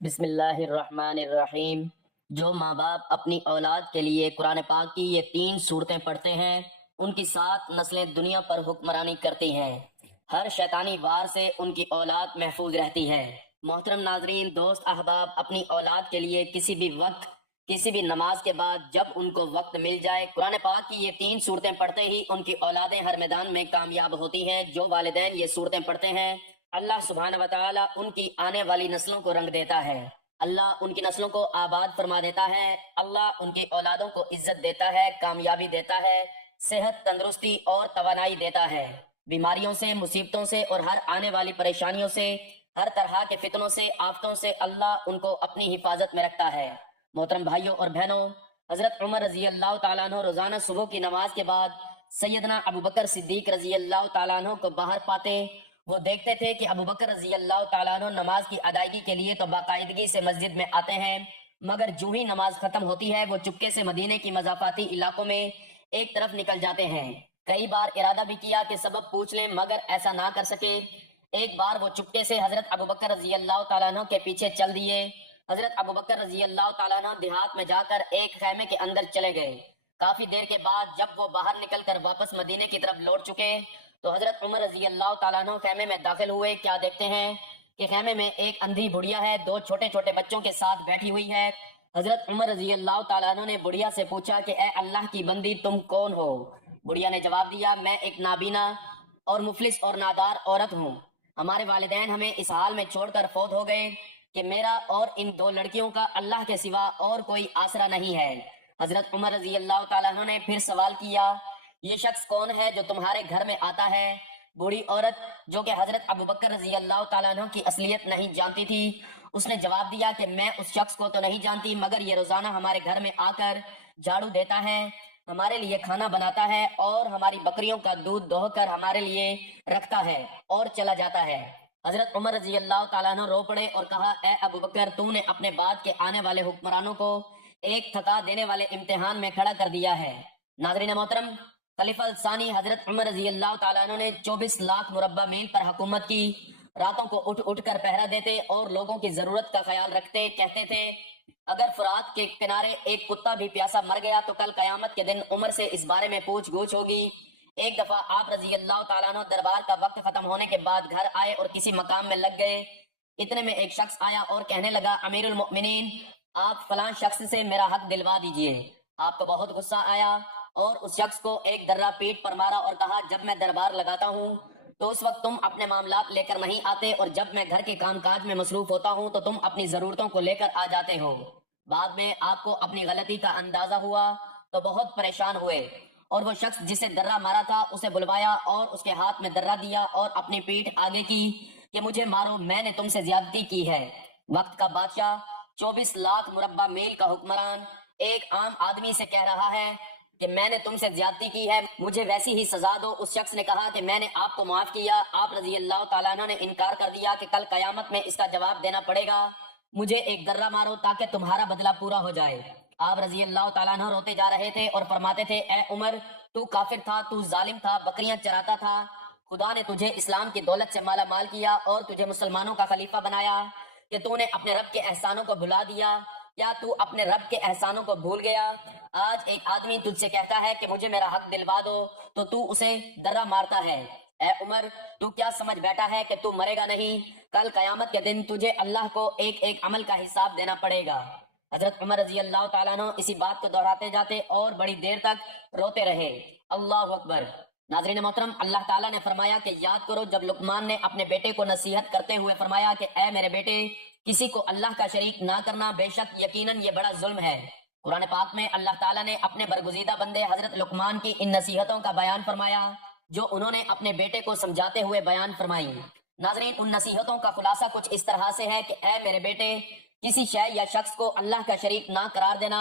بسم اللہ الرحمن الرحیم۔ جو ماں باپ اپنی اولاد کے لیے قرآن پاک کی یہ 3 سورتیں پڑھتے ہیں، ان کی 7 نسلیں دنیا پر حکمرانی کرتی ہیں۔ ہر شیطانی وار سے ان کی اولاد محفوظ رہتی ہے۔ محترم ناظرین، دوست احباب، اپنی اولاد کے لیے کسی بھی وقت، کسی بھی نماز کے بعد جب ان کو وقت مل جائے، قرآن پاک کی یہ 3 سورتیں پڑھتے ہی ان کی اولادیں ہر میدان میں کامیاب ہوتی ہیں۔ جو والدین یہ سورتیں پڑھتے ہیں، اللہ سبحانہ وتعالی ان کی آنے والی نسلوں کو رنگ دیتا ہے، اللہ ان کی نسلوں کو آباد فرما دیتا ہے، اللہ ان کی اولادوں کو عزت دیتا ہے، کامیابی دیتا ہے، صحت، تندرستی اور توانائی دیتا ہے۔ بیماریوں سے، مصیبتوں سے اور ہر آنے والی پریشانیوں سے، ہر طرح کے فتنوں سے، آفتوں سے اللہ ان کو اپنی حفاظت میں رکھتا ہے۔ محترم بھائیوں اور بہنوں، حضرت عمر رضی اللہ تعالیٰ عنہ روزانہ صبح کی نماز کے بعد سیدنا ابوبکر صدیق رضی اللہ تعالیٰ عنہ کو باہر پاتے۔ وہ دیکھتے تھے کہ ابوبکر رضی اللہ تعالیٰ عنہ نماز کی ادائیگی کے لیے تو باقاعدگی سے مسجد میں آتے ہیں، مگر جو ہی نماز ختم ہوتی ہے وہ چپکے سے مدینے کی مضافاتی علاقوں میں ایک طرف نکل جاتے ہیں۔ کئی بار ارادہ بھی کیا کہ سبب پوچھ لیں، مگر ایسا نہ کر سکے۔ ایک بار وہ چپکے سے حضرت ابوبکر رضی اللہ تعالیٰ عنہ کے پیچھے چل دیے۔ حضرت ابوبکر رضی اللہ تعالیٰ عنہ دیہات میں جا کر ایک خیمے کے اندر چلے گئے۔ کافی دیر کے بعد جب وہ باہر نکل کر واپس مدینے کی طرف لوٹ چکے تو حضرت عمر رضی اللہ تعالیٰ عنہ خیمے میں داخل ہوئے۔ کیا دیکھتے ہیں کہ خیمے میں ایک اندھی بڑھیا ہے، 2 چھوٹے چھوٹے بچوں کے ساتھ بیٹھی ہوئی ہے۔ حضرت عمر رضی اللہ تعالیٰ عنہ نے بڑھیا سے پوچھا کہ اے اللہ کی بندی، تم کون ہو؟ بڑھیا نے جواب دیا، میں ایک نابینا اور مفلس اور نادار عورت ہوں۔ ہمارے والدین ہمیں اس حال میں چھوڑ کر فوت ہو گئے کہ میرا اور ان 2 لڑکیوں کا اللہ کے سوا اور کوئی آسرا نہیں ہے۔ حضرت عمر رضی اللہ تعالیٰ عنہ نے پھر سوال کیا، یہ شخص کون ہے جو تمہارے گھر میں آتا ہے؟ بوڑھی عورت، جو کہ حضرت ابوبکر رضی اللہ تعالیٰ عنہ کی اصلیت نہیں جانتی تھی، اس نے جواب دیا کہ میں اس شخص کو تو نہیں جانتی، مگر یہ روزانہ ہمارے گھر میں آ کر جھاڑو دیتا ہے، ہمارے لیے کھانا بناتا ہے اور ہماری بکریوں کا دودھ دوہ کر ہمارے لیے رکھتا ہے اور چلا جاتا ہے۔ حضرت عمر رضی اللہ تعالیٰ عنہ رو پڑے اور کہا، اے ابوبکر، تو نے اپنے بعد کے آنے والے حکمرانوں کو ایک تھکا دینے والے امتحان میں کھڑا کر دیا ہے۔ ناظرین محترم، خلیفہ ثانی حضرت عمر رضی اللہ تعالیٰ عنہ نے 24 لاکھ مربع میل پر حکومت کی۔ راتوں کو اٹھ اٹھ کر پہرا دیتے اور لوگوں کی ضرورت کا خیال رکھتے۔ کہتے تھے، اگر فرات کے کنارے ایک کتا بھی پیاسا مر گیا تو کل قیامت کے دن عمر سے اس بارے میں پوچھ گچھ ہوگی۔ ایک دفعہ آپ رضی اللہ تعالیٰ عنہ دربار کا وقت ختم ہونے کے بعد گھر آئے اور کسی مقام میں لگ گئے۔ اتنے میں ایک شخص آیا اور کہنے لگا، امیر المؤمنین، آپ فلاں شخص سے میرا حق دلوا دیجئے۔ آپ کو بہت غصہ آیا اور اس شخص کو ایک درہ پیٹ پر مارا اور کہا، جب میں دربار لگاتا ہوں تو اس وقت تم اپنے معاملات لے کر نہیں آتے، اور جب میں گھر کے کام کاج میں مصروف ہوتا ہوں تو تم اپنی ضرورتوں کو لے کر آ جاتے ہو۔ بعد میں آپ کو اپنی غلطی کا اندازہ ہوا تو بہت پریشان ہوئے، اور وہ شخص جسے درہ مارا تھا اسے بلوایا اور اس کے ہاتھ میں درہ دیا اور اپنی پیٹھ آگے کی کہ مجھے مارو، میں نے تم سے زیادتی کی ہے۔ وقت کا بادشاہ، 24 لاکھ مربع میل کا حکمران، ایک عام آدمی سے کہہ رہا ہے کہ میں نے تم سے زیادتی کی ہے، مجھے ویسی ہی سزا دو۔ اس شخص نے کہا کہ میں نے آپ کو معاف کیا۔ آپ رضی اللہ تعالیٰ عنہ نے انکار کر دیا کہ کل قیامت میں اس کا جواب دینا پڑے گا، مجھے ایک درہ مارو تاکہ تمہارا بدلہ پورا ہو جائے۔ آپ رضی اللہ تعالیٰ عنہ روتے جا رہے تھے اور فرماتے تھے، اے عمر، تو کافر تھا، تو ظالم تھا، بکریاں چراتا تھا، خدا نے تجھے اسلام کی دولت سے مالا مال کیا اور تجھے مسلمانوں کا خلیفہ بنایا کہ تو نے اپنے رب کے احسانوں کو بھلا دیا، یا تو اپنے رب کے احسانوں کو بھول گیا؟ آج ایک آدمی تجھ سے کہتا ہے کہ مجھے میرا حق دلوا دو تو اسے درہ مارتا ہے۔ اے عمر، تو کیا سمجھ بیٹھا ہے کہ تو مرے گا نہیں؟ کل قیامت کے دن تجھے اللہ کو ایک ایک عمل کا حساب دینا پڑے گا۔ حضرت عمر رضی اللہ تعالیٰ عنہ اسی بات کو دہراتے جاتے اور بڑی دیر تک روتے رہے۔ اللہ اکبر۔ ناظرین محترم، اللہ تعالیٰ نے فرمایا کہ یاد کرو جب لقمان نے اپنے بیٹے کو نصیحت کرتے ہوئے فرمایا کہ اے میرے بیٹے، کسی کو اللہ کا شریک نہ کرنا، بے شک یقیناً یہ بڑا ظلم ہے۔ قرآن پاک میں اللہ تعالیٰ نے اپنے برگزیدہ بندے حضرت لقمان کی ان نصیحتوں کا بیان فرمایا جو انہوں نے اپنے بیٹے کو سمجھاتے ہوئے بیان فرمائی۔ ناظرین، ان نصیحتوں کا خلاصہ کچھ اس طرح سے ہے کہ اے میرے بیٹے، کسی شے یا شخص کو اللہ کا شریک نہ قرار دینا،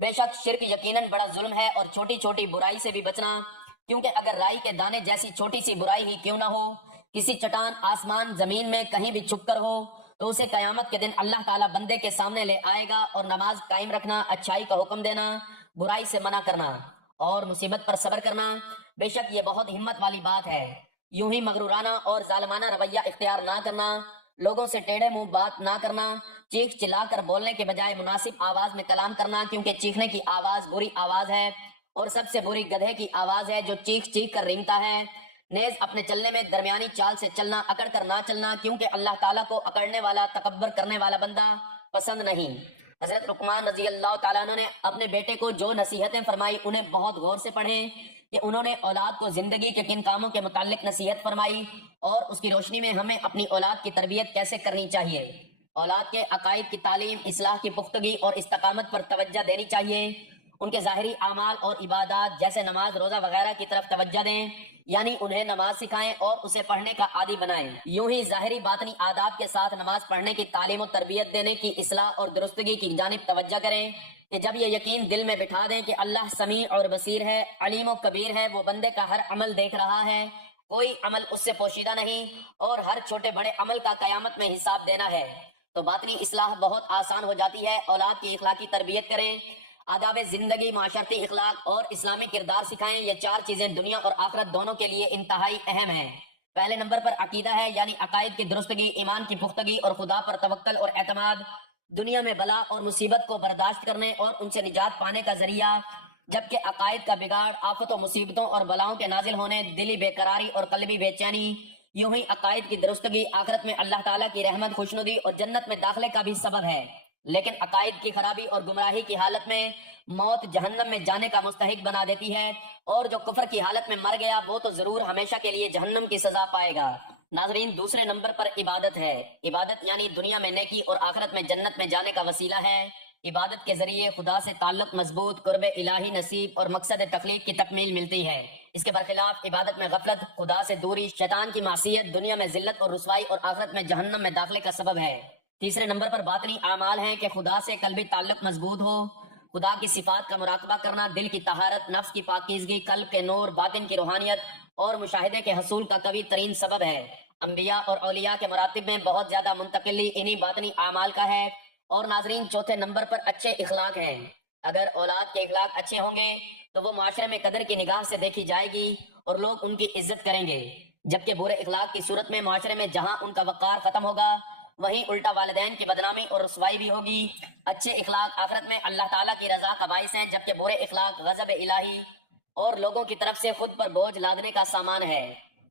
بے شک شرک یقیناً بڑا ظلم ہے، اور چھوٹی چھوٹی برائی سے بھی بچنا، کیونکہ اگر رائی کے دانے جیسی چھوٹی سی برائی ہی کیوں نہ ہو، کسی چٹان، آسمان، زمین میں کہیں بھی چھپ کر ہو، تو اسے قیامت کے دن اللہ تعالیٰ بندے کے سامنے لے آئے گا، اور نماز قائم رکھنا، اچھائی کا حکم دینا، برائی سے منع کرنا اور مصیبت پر صبر کرنا، بے شک یہ بہت ہمت والی بات ہے۔ یوں ہی مغرورانہ اور ظالمانہ رویہ اختیار نہ کرنا، لوگوں سے ٹیڑھے منہ بات نہ کرنا، چیخ چلا کر بولنے کے بجائے مناسب آواز میں کلام کرنا، کیونکہ چیخنے کی آواز بری آواز ہے اور سب سے بری گدھے کی آواز ہے جو چیخ چیخ کر رینگتا ہے۔ نیز اپنے چلنے میں درمیانی چال سے چلنا، اکڑ کر نہ چلنا، کیونکہ اللہ تعالیٰ کو اکڑنے والا، تکبر کرنے والا بندہ پسند نہیں۔ حضرت لقمان رضی اللہ تعالیٰ عنہ نے اپنے بیٹے کو جو نصیحتیں فرمائی انہیں بہت غور سے پڑھیں کہ انہوں نے اولاد کو زندگی کے کن کاموں کے متعلق نصیحت فرمائی اور اس کی روشنی میں ہمیں اپنی اولاد کی تربیت کیسے کرنی چاہیے۔ اولاد کے عقائد کی تعلیم، اصلاح کی پختگی اور استقامت پر توجہ دینی چاہیے۔ ان کے ظاہری اعمال اور عبادات جیسے نماز، روزہ وغیرہ کی طرف توجہ دیں، یعنی انہیں نماز سکھائیں اور اسے پڑھنے کا عادی بنائیں۔ یوں ہی ظاہری باطنی آداب کے ساتھ نماز پڑھنے کی تعلیم و تربیت دینے کی، اصلاح اور درستگی کی جانب توجہ کریں کہ جب یہ یقین دل میں بٹھا دیں کہ اللہ سمیع اور بصیر ہے، علیم و کبیر ہے، وہ بندے کا ہر عمل دیکھ رہا ہے، کوئی عمل اس سے پوشیدہ نہیں اور ہر چھوٹے بڑے عمل کا قیامت میں حساب دینا ہے، تو باطنی اصلاح بہت آسان ہو جاتی ہے۔ اولاد کی اخلاقی تربیت کریں، آداب زندگی، معاشرتی اخلاق اور اسلامی کردار سکھائیں۔ یہ چار چیزیں دنیا اور آخرت دونوں کے لیے انتہائی اہم ہیں۔ پہلے نمبر پر عقیدہ ہے، یعنی عقائد کی درستگی، ایمان کی پختگی اور خدا پر توکل اور اعتماد، دنیا میں بلا اور مصیبت کو برداشت کرنے اور ان سے نجات پانے کا ذریعہ، جبکہ عقائد کا بگاڑ، آفت و مصیبتوں اور بلاؤں کے نازل ہونے، دلی بے قراری اور قلبی بے چینی۔ یوں ہی عقائد کی درستگی آخرت میں اللہ تعالیٰ کی رحمت، خوشنودی اور جنت میں داخلے کا بھی سبب ہے، لیکن عقائد کی خرابی اور گمراہی کی حالت میں موت جہنم میں جانے کا مستحق بنا دیتی ہے، اور جو کفر کی حالت میں مر گیا وہ تو ضرور ہمیشہ کے لیے جہنم کی سزا پائے گا۔ ناظرین، دوسرے نمبر پر عبادت ہے۔ عبادت یعنی دنیا میں نیکی اور آخرت میں جنت میں جانے کا وسیلہ ہے۔ عبادت کے ذریعے خدا سے تعلق مضبوط، قرب الہی نصیب اور مقصد تخلیق کی تکمیل ملتی ہے۔ اس کے برخلاف عبادت میں غفلت، خدا سے دوری، شیطان کی معصیت دنیا میں ذلت اور رسوائی اور آخرت میں جہنم میں داخلے کا سبب ہے۔ تیسرے نمبر پر باطنی اعمال ہیں کہ خدا سے قلبی تعلق مضبوط ہو، خدا کی صفات کا مراقبہ کرنا، دل کی طہارت، نفس کی پاکیزگی، قلب کے نور، باطن کی روحانیت اور مشاہدے کے حصول کا قوی ترین سبب ہے۔ انبیاء اور اولیاء کے مراتب میں بہت زیادہ منتقلی انہی باطنی اعمال کا ہے۔ اور ناظرین، چوتھے نمبر پر اچھے اخلاق ہیں۔ اگر اولاد کے اخلاق اچھے ہوں گے تو وہ معاشرے میں قدر کی نگاہ سے دیکھی جائے گی اور لوگ ان کی عزت کریں گے، جبکہ برے اخلاق کی صورت میں معاشرے میں جہاں ان کا وقار ختم ہوگا وہیں الٹا والدین کی بدنامی اور رسوائی بھی ہوگی۔ اچھے اخلاق آخرت میں اللہ تعالیٰ کی رضا کا باعث ہیں، جبکہ برے اخلاق غضب الہی اور لوگوں کی طرف سے خود پر بوجھ لادنے کا سامان ہے۔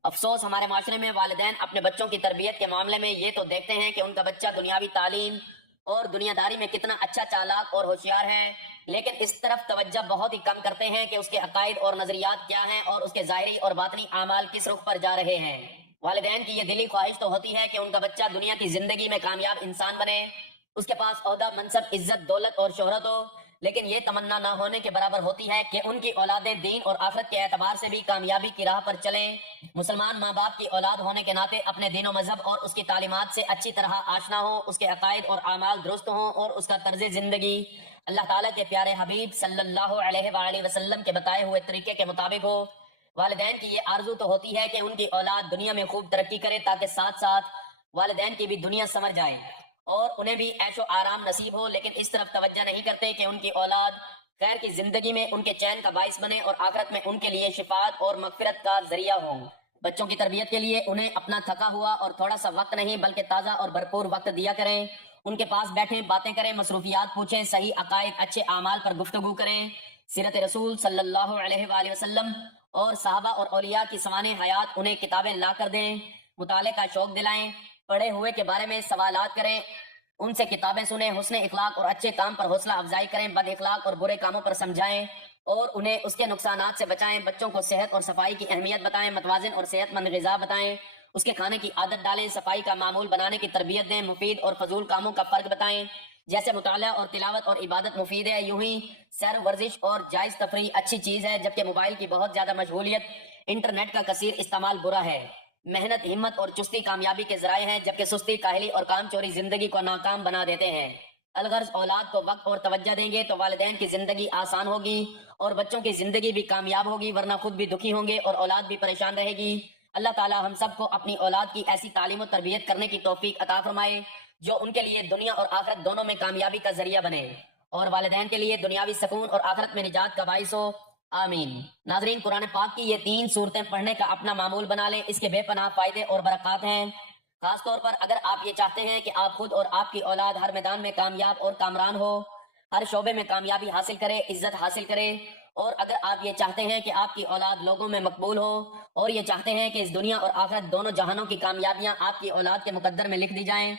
افسوس، ہمارے معاشرے میں والدین اپنے بچوں کی تربیت کے معاملے میں یہ تو دیکھتے ہیں کہ ان کا بچہ دنیاوی تعلیم اور دنیا داری میں کتنا اچھا، چالاک اور ہوشیار ہے، لیکن اس طرف توجہ بہت ہی کم کرتے ہیں کہ اس کے عقائد اور نظریات کیا ہیں اور اس کے ظاہری اور باطنی اعمال کس رخ پر جا رہے ہیں۔ والدین کی یہ دلی خواہش تو ہوتی ہے کہ ان کا بچہ دنیا کی زندگی میں کامیاب انسان بنے، اس کے پاس عہدہ، منصب، عزت، دولت اور شہرت ہو، لیکن یہ تمنا نہ ہونے کے برابر ہوتی ہے کہ ان کی اولادیں دین اور آخرت کے اعتبار سے بھی کامیابی کی راہ پر چلیں۔ مسلمان ماں باپ کی اولاد ہونے کے ناطے اپنے دین و مذہب اور اس کی تعلیمات سے اچھی طرح آشنا ہو، اس کے عقائد اور اعمال درست ہوں اور اس کا طرز زندگی اللہ تعالیٰ کے پیارے حبیب صلی اللہ علیہ وآلہ وسلم کے بتائے ہوئے طریقے کے مطابق ہو۔ والدین کی یہ آرزو تو ہوتی ہے کہ ان کی اولاد دنیا میں خوب ترقی کرے تاکہ ساتھ ساتھ والدین کی بھی دنیا سنور جائے اور انہیں بھی عیش و آرام نصیب ہو، لیکن اس طرف توجہ نہیں کرتے کہ ان کی اولاد خیر کی زندگی میں ان کے چین کا باعث بنے اور آخرت میں ان کے لیے شفاعت اور مغفرت کا ذریعہ ہوں۔ بچوں کی تربیت کے لیے انہیں اپنا تھکا ہوا اور تھوڑا سا وقت نہیں بلکہ تازہ اور بھرپور وقت دیا کریں۔ ان کے پاس بیٹھیں، باتیں کریں، مصروفیات پوچھیں، صحیح عقائد، اچھے اعمال پر گفتگو کریں، سیرت رسول صلی اللہ علیہ وآلہ وسلم اور صحابہ اور اولیاء کی سوانح حیات انہیں کتابیں لا کر دیں، مطالعے کا شوق دلائیں، پڑھے ہوئے کے بارے میں سوالات کریں، ان سے کتابیں سنیں، حسن اخلاق اور اچھے کام پر حوصلہ افزائی کریں، بد اخلاق اور برے کاموں پر سمجھائیں اور انہیں اس کے نقصانات سے بچائیں۔ بچوں کو صحت اور صفائی کی اہمیت بتائیں، متوازن اور صحت مند غذا بتائیں، اس کے کھانے کی عادت ڈالیں، صفائی کا معمول بنانے کی تربیت دیں، مفید اور فضول کاموں کا فرق بتائیں، جیسے مطالعہ اور تلاوت اور عبادت مفید ہے، یوں ہی سیر ورزش اور جائز تفریح اچھی چیز ہے، جبکہ موبائل کی بہت زیادہ مشغولیت، انٹرنیٹ کا کثیر استعمال برا ہے۔ محنت، ہمت اور چستی کامیابی کے ذرائع ہیں، جبکہ سستی، کاہلی اور کام چوری زندگی کو ناکام بنا دیتے ہیں۔ الغرض اولاد کو وقت اور توجہ دیں گے تو والدین کی زندگی آسان ہوگی اور بچوں کی زندگی بھی کامیاب ہوگی، ورنہ خود بھی دکھی ہوں گے اور اولاد بھی پریشان رہے گی۔ اللہ تعالی ہم سب کو اپنی اولاد کی ایسی تعلیم و تربیت کرنے کی توفیق عطا فرمائے جو ان کے لیے دنیا اور آخرت دونوں میں کامیابی کا ذریعہ بنے اور والدین کے لیے دنیاوی سکون اور آخرت میں نجات کا باعث ہو، آمین۔ ناظرین، قرآن پاک کی یہ 3 سورتیں پڑھنے کا اپنا معمول بنا لیں، اس کے بے پناہ فائدے اور برکات ہیں۔ خاص طور پر اگر آپ یہ چاہتے ہیں کہ آپ خود اور آپ کی اولاد ہر میدان میں کامیاب اور کامران ہو، ہر شعبے میں کامیابی حاصل کرے، عزت حاصل کرے، اور اگر آپ یہ چاہتے ہیں کہ آپ کی اولاد لوگوں میں مقبول ہو، اور یہ چاہتے ہیں کہ اس دنیا اور آخرت دونوں جہانوں کی کامیابیاں آپ کی اولاد کے مقدر میں لکھ دی جائیں،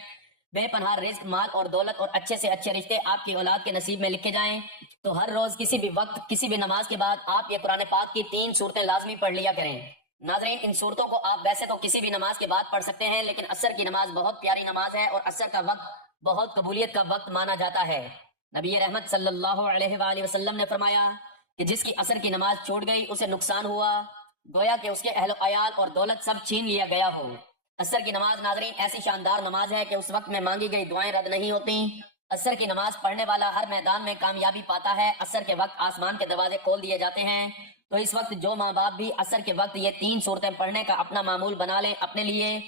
بے پناہ رزق، مال اور دولت اور اچھے سے اچھے رشتے آپ کی اولاد کے نصیب میں لکھے جائیں، تو ہر روز کسی بھی وقت کسی بھی نماز کے بعد آپ یہ قرآن پاک کی 3 صورتیں لازمی پڑھ لیا کریں۔ ناظرین، ان صورتوں کو آپ ویسے تو کسی بھی نماز کے بعد پڑھ سکتے ہیں، لیکن عصر کی نماز بہت پیاری نماز ہے اور عصر کا وقت بہت قبولیت کا وقت مانا جاتا ہے۔ نبی رحمت صلی اللہ علیہ وآلہ وسلم نے فرمایا کہ جس کی عصر کی نماز چھوٹ گئی اسے نقصان ہوا، گویا کہ اس کے اہل و عیال اور دولت سب چھین لیا گیا ہو۔ عصر کی نماز ناظرین ایسی شاندار نماز ہے کہ اس وقت میں مانگی گئی دعائیں رد نہیں ہوتی۔ عصر کی نماز پڑھنے والا ہر میدان میں کامیابی پاتا ہے۔ عصر کے وقت آسمان کے دروازے کھول دیے جاتے ہیں، تو اس وقت جو ماں باپ بھی عصر کے وقت یہ 3 صورتیں پڑھنے کا اپنا معمول بنا لیں اپنے لیے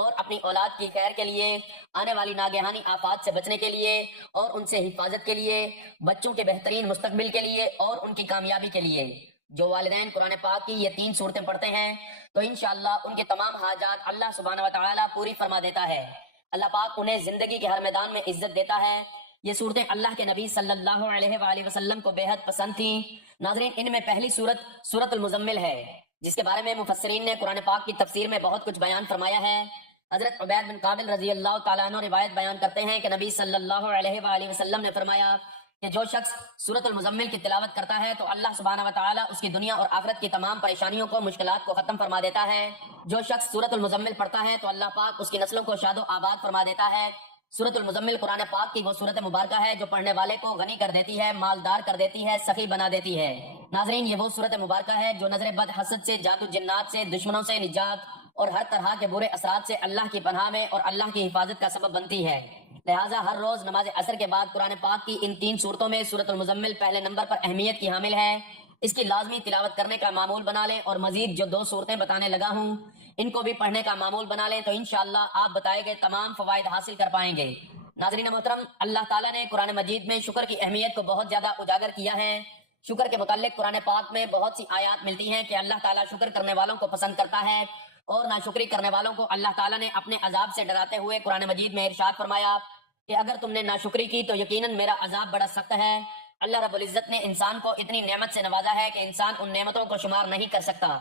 اور اپنی اولاد کی خیر کے لیے، آنے والی ناگہانی آفات سے بچنے کے لیے اور ان سے حفاظت کے لیے، بچوں کے بہترین مستقبل کے لیے اور ان کی کامیابی کے لیے، جو والدین قرآن پاک کی یہ 3 صورتیں پڑھتے ہیں تو انشاءاللہ ان کے تمام حاجات اللہ سبحانہ وتعالی پوری فرما دیتا ہے۔ اللہ پاک انہیں زندگی کے ہر میدان میں عزت دیتا ہے۔ یہ صورتیں اللہ کے نبی صلی اللہ علیہ وآلہ وسلم کو بے حد پسند تھیں۔ ناظرین، ان میں پہلی سورت المزمل ہے، جس کے بارے میں مفسرین نے قرآن پاک کی تفسیر میں بہت کچھ بیان فرمایا ہے۔ حضرت عبید بن قابل رضی اللہ تعالیٰ عنہ روایت بیان کرتے ہیں کہ نبی صلی اللہ علیہ وآلہ وسلم نے فرمایا کہ جو شخص سورت المزمل کی تلاوت کرتا ہے تو اللہ سبحانہ وتعالی اس کی دنیا اور آخرت کی تمام پریشانیوں کو، مشکلات کو ختم فرما دیتا ہے۔ جو شخص سورت المزمل پڑھتا ہے تو اللہ پاک اس کی نسلوں کو شاد و آباد فرما دیتا ہے۔ سورت المزمل قرآن پاک کی وہ سورت مبارکہ ہے جو پڑھنے والے کو غنی کر دیتی ہے، مالدار کر دیتی ہے، سخی بنا دیتی ہے۔ ناظرین، یہ وہ سورت مبارکہ ہے جو نظر بد، حسد سے، جادو جنات سے، دشمنوں سے نجات اور ہر طرح کے برے اثرات سے اللہ کی پناہ میں اور اللہ کی حفاظت کا سبب بنتی ہے۔ لہٰذا ہر روز نماز عصر کے بعد قرآن پاک کی ان 3 صورتوں میں سورت المزمل پہلے نمبر پر اہمیت کی حامل ہے۔ اس کی لازمی تلاوت کرنے کا معمول بنا لیں اور مزید جو 2 صورتیں بتانے لگا ہوں ان کو بھی پڑھنے کا معمول بنا لیں تو انشاءاللہ آپ بتائے گئے تمام فوائد حاصل کر پائیں گے۔ ناظرین محترم، اللہ تعالیٰ نے قرآن مجید میں شکر کی اہمیت کو بہت زیادہ اجاگر کیا ہے۔ شکر کے متعلق قرآن پاک میں بہت سی آیات ملتی ہیں کہ اللہ تعالیٰ شکر کرنے والوں کو پسند کرتا ہے اور ناشکری کرنے والوں کو اللہ تعالیٰ نے اپنے عذاب سے ڈراتے ہوئے قرآن مجید میں ارشاد فرمایا کہ اگر تم نے ناشکری کی تو یقیناً میرا عذاب بڑا سخت ہے۔ اللہ رب العزت نے انسان کو اتنی نعمت سے نوازا ہے کہ انسان ان نعمتوں کو شمار نہیں کر سکتا۔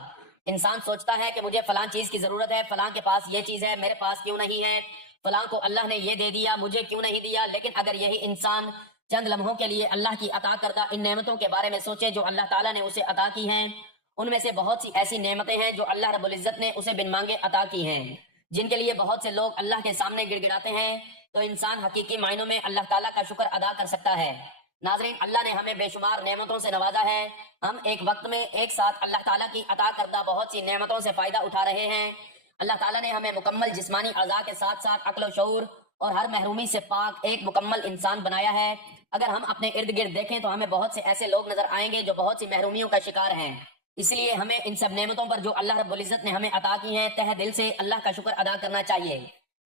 انسان سوچتا ہے کہ مجھے فلاں چیز کی ضرورت ہے، فلاں کے پاس یہ چیز ہے، میرے پاس کیوں نہیں ہے، فلاں کو اللہ نے یہ دے دیا، مجھے کیوں نہیں دیا۔ لیکن اگر یہی انسان چند لمحوں کے لیے اللہ کی عطا کردہ ان نعمتوں کے بارے میں سوچے جو اللہ تعالیٰ نے اسے عطا کی ہیں، ان میں سے بہت سی ایسی نعمتیں ہیں جو اللہ رب العزت نے اسے بن مانگے عطا کی ہیں، جن کے لیے بہت سے لوگ اللہ کے سامنے گڑ گڑاتے ہیں، تو انسان حقیقی معنوں میں اللہ تعالیٰ کا شکر ادا کر سکتا ہے۔ ناظرین، اللہ نے ہمیں بے شمار نعمتوں سے نوازا ہے۔ ہم ایک وقت میں ایک ساتھ اللہ تعالیٰ کی عطا کردہ بہت سی نعمتوں سے فائدہ اٹھا رہے ہیں۔ اللہ تعالیٰ نے ہمیں مکمل جسمانی اعضاء کے ساتھ ساتھ عقل و شعور اور ہر محرومی سے پاک ایک مکمل انسان بنایا ہے۔ اگر ہم اپنے ارد گرد دیکھیں تو ہمیں بہت سے ایسے لوگ نظر آئیں گے جو بہت سی محرومیوں کا شکار ہیں۔ اس لیے ہمیں ان سب نعمتوں پر جو اللہ رب العزت نے ہمیں عطا کی ہیں تہ دل سے اللہ کا شکر ادا کرنا چاہیے۔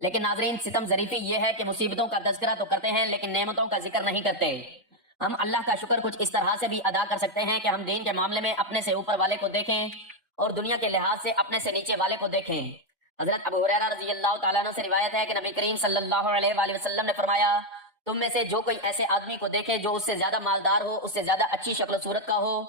لیکن ناظرین، ستم ظریفی یہ ہے کہ مصیبتوں کا تذکرہ تو کرتے ہیں لیکن نعمتوں کا ذکر نہیں کرتے۔ ہم اللہ کا شکر کچھ اس طرح سے بھی ادا کر سکتے ہیں کہ ہم دین کے معاملے میں اپنے سے اوپر والے کو دیکھیں اور دنیا کے لحاظ سے اپنے سے نیچے والے کو دیکھیں۔ حضرت ابو ہریرہ رضی اللہ تعالیٰ عنہ سے روایت ہے کہ نبی کریم صلی اللہ علیہ وآلہ وسلم نے فرمایا، تم میں سے جو کوئی ایسے آدمی کو دیکھے جو اس سے زیادہ مالدار ہو، اس سے زیادہ اچھی شکل و صورت کا ہو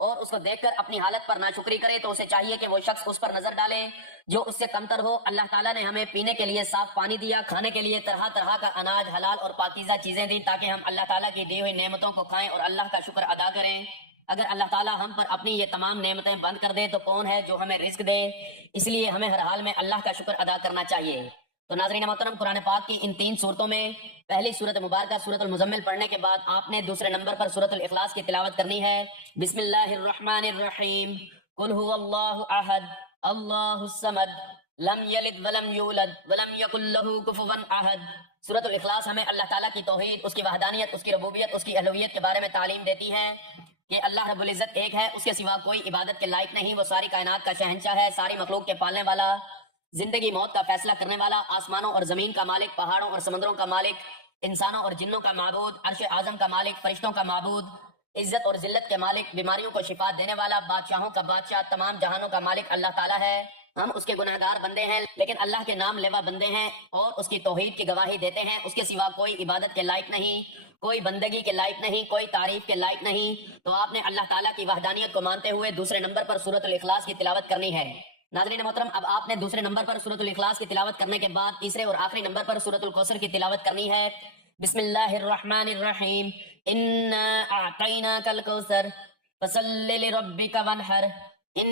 اور اس کو دیکھ کر اپنی حالت پر ناشکری کرے تو اسے چاہیے کہ وہ شخص اس پر نظر ڈالے جو اس سے کمتر ہو۔ اللہ تعالیٰ نے ہمیں پینے کے لیے صاف پانی دیا، کھانے کے لیے طرح طرح کا اناج، حلال اور پاکیزہ چیزیں دی تاکہ ہم اللہ تعالیٰ کی دی ہوئی نعمتوں کو کھائیں اور اللہ کا شکر ادا کریں۔ اگر اللہ تعالیٰ ہم پر اپنی یہ تمام نعمتیں بند کر دے تو کون ہے جو ہمیں رزق دے؟ اس لیے ہمیں ہر حال میں اللہ کا شکر ادا کرنا چاہیے۔ تو ناظرین محترم، قرآن پاک کی ان 3 صورتوں میں پہلی صورت مبارکہ سورت المزمل پڑھنے کے بعد آپ نے دوسرے نمبر پر سورت الاخلاص کی تلاوت کرنی ہے۔ بسم اللہ الرحمن الرحیم، قل هو اللہ احد اللہ الصمد لم یلد ولم یولد ولم یکن له کفوا احد۔ سورت الاخلاص ہمیں اللہ تعالیٰ کی توحید، اس کی وحدانیت، اس کی ربوبیت، اس کی الوہیت کے بارے میں تعلیم دیتی ہے کہ اللہ رب العزت ایک ہے، اس کے سوا کوئی عبادت کے لائق نہیں، وہ ساری کائنات کا شہنشاہ ہے، ساری مخلوق کے پالنے والا، زندگی موت کا فیصلہ کرنے والا، آسمانوں اور زمین کا مالک، پہاڑوں اور سمندروں کا مالک، انسانوں اور جنوں کا معبود، عرش اعظم کا مالک، فرشتوں کا معبود، عزت اور ذلت کے مالک، بیماریوں کو شفا دینے والا، بادشاہوں کا بادشاہ، تمام جہانوں کا مالک اللہ تعالیٰ ہے۔ ہم اس کے گناہگار بندے ہیں لیکن اللہ کے نام لیوا بندے ہیں اور اس کی توحید کی گواہی دیتے ہیں، اس کے سوا کوئی عبادت کے لائق نہیں، کوئی بندگی کے لائق نہیں، کوئی تعریف کے لائق نہیں۔ تو آپ نے اللہ تعالیٰ کی وحدانیت کو مانتے ہوئے دوسرے نمبر پر سورۃ الاخلاص کی تلاوت کرنی ہے۔ ناظرین محترم، اب آپ نے دوسرے نمبر پر سورۃ الاخلاص کی تلاوت کرنے کے بعد تیسرے اور آخری نمبر پر سورۃ الکوثر کی تلاوت کرنی ہے۔ بسم اللہ الرحمن الرحیم، انا اعطیناک الکوثر فصل لربک وانحر ان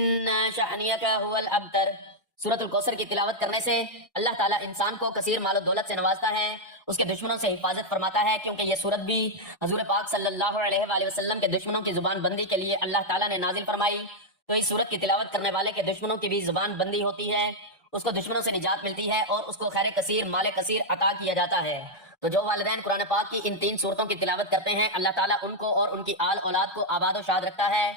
شأنک هو الابتر۔ سورۃ الکوثر کی تلاوت کرنے سے اللہ تعالیٰ انسان کو کثیر مال و دولت سے نوازتا ہے، اس کے دشمنوں سے حفاظت فرماتا ہے، کیونکہ یہ سورت بھی حضور پاک صلی اللہ علیہ وآلہ وسلم کے دشمنوں کی زبان بندی کے لیے اللہ تعالیٰ نے نازل فرمائی۔ تو اس سورت کی تلاوت کرنے والے کے دشمنوں کی بھی زبان بندی ہوتی ہے، اس کو دشمنوں سے نجات ملتی ہے اور اس کو خیر کثیر مال کثیر عطا کیا جاتا ہے۔ تو جو والدین قرآن پاک کی ان 3 سورتوں کی تلاوت کرتے ہیں، اللہ تعالیٰ ان کو اور ان کی آل اولاد کو آباد و شاد رکھتا ہے،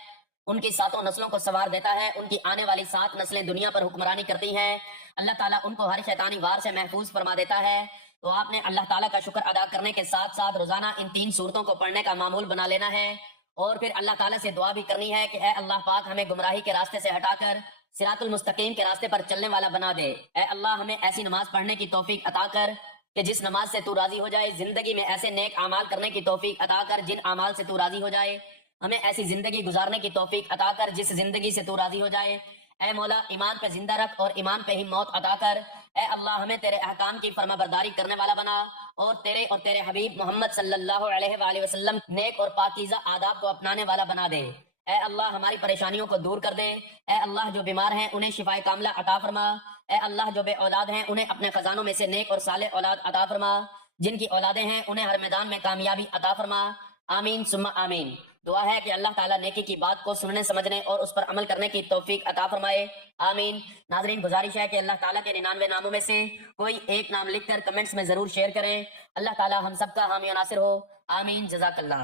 ان کی 7 نسلوں کو سوار دیتا ہے، ان کی آنے والی 7 نسلیں دنیا پر حکمرانی کرتی ہیں، اللہ تعالیٰ ان کو ہر شیطانی وار سے محفوظ فرما دیتا ہے۔ تو آپ نے اللہ تعالیٰ کا شکر ادا کرنے کے ساتھ ساتھ روزانہ ان 3 سورتوں کو پڑھنے کا معمول بنا لینا ہے، اور پھر اللہ تعالیٰ سے دعا بھی کرنی ہے کہ اے اللہ پاک ہمیں گمراہی کے راستے سے ہٹا کر صراط المستقیم کے راستے پر چلنے والا بنا دے۔ اے اللہ ہمیں ایسی نماز پڑھنے کی توفیق عطا کر کہ جس نماز سے تو راضی ہو جائے، زندگی میں ایسے نیک اعمال کرنے کی توفیق عطا کر جن اعمال سے تو راضی ہو جائے، ہمیں ایسی زندگی گزارنے کی توفیق عطا کر جس زندگی سے تو راضی ہو جائے۔ اے مولا ایمان پہ زندہ رکھ اور ایمان پہ ہی موت عطا کر۔ اے اللہ ہمیں تیرے احکام کی فرما برداری کرنے والا بنا اور تیرے حبیب محمد صلی اللہ علیہ وآلہ وسلم نیک اور پاکیزہ آداب کو اپنانے والا بنا دے۔ اے اللہ ہماری پریشانیوں کو دور کر دے۔ اے اللہ جو بیمار ہیں انہیں شفائے کاملہ عطا فرما۔ اے اللہ جو بے اولاد ہیں انہیں اپنے خزانوں میں سے نیک اور صالح اولاد عطا فرما۔ جن کی اولادیں ہیں انہیں ہر میدان میں کامیابی عطا فرما۔ آمین ثم آمین۔ دعا ہے کہ اللہ تعالیٰ نیکی کی بات کو سننے سمجھنے اور اس پر عمل کرنے کی توفیق عطا فرمائے، آمین۔ ناظرین گزارش ہے کہ اللہ تعالیٰ کے 99 ناموں میں سے کوئی ایک نام لکھ کر کمنٹس میں ضرور شیئر کریں۔ اللہ تعالیٰ ہم سب کا حامی و ناصر ہو، آمین، جزاک اللہ۔